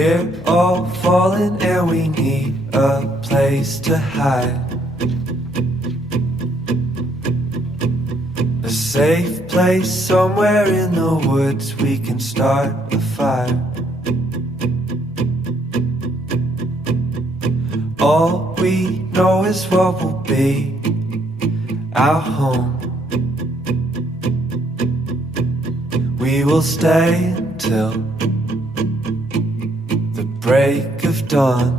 We're all falling and we need a place to hide. A safe place somewhere in the woods we can start a fire. All we know is what will be our home. We will stay until the break of dawn.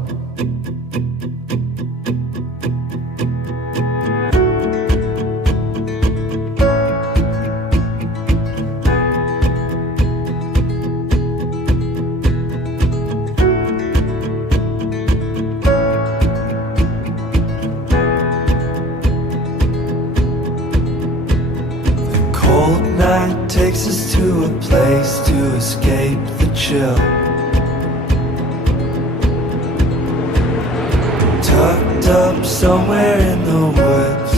Takes us to a place to escape the chill. Tucked up somewhere in the woods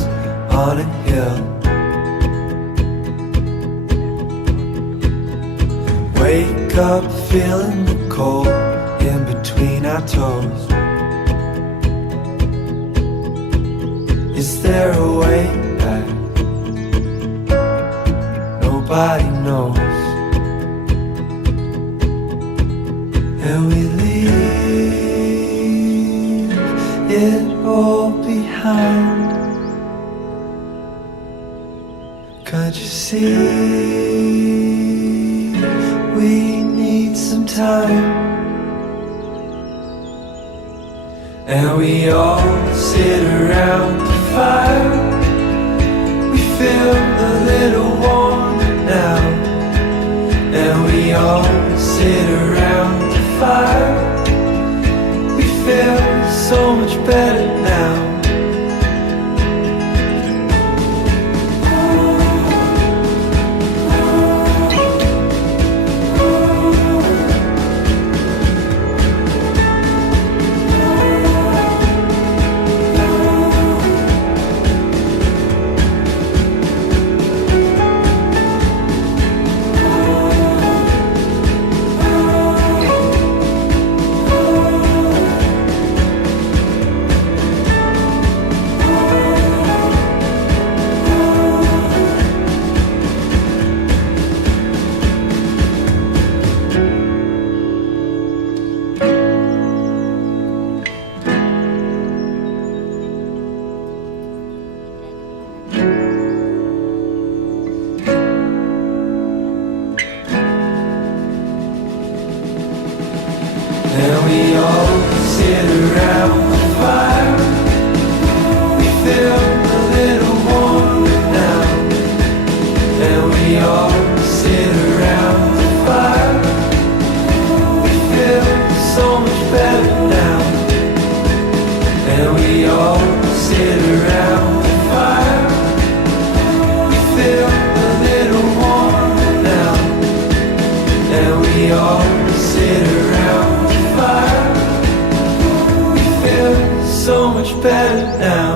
on a hill. Wake up feeling the cold in between our toes. Is there a way back? Nobody knows. And we leave it all behind. Can't you see? We need some time. And we all sit around the fire. We feel a little warm now, and we all sit around the fire. We feel so much better now. And we all sit around the fire. We feel a little warmer now. And we all sit around the fire. We feel so much better now. And we all sit around the fire. We feel a little warmer now. And we all sit around the fire. We feel so much better now.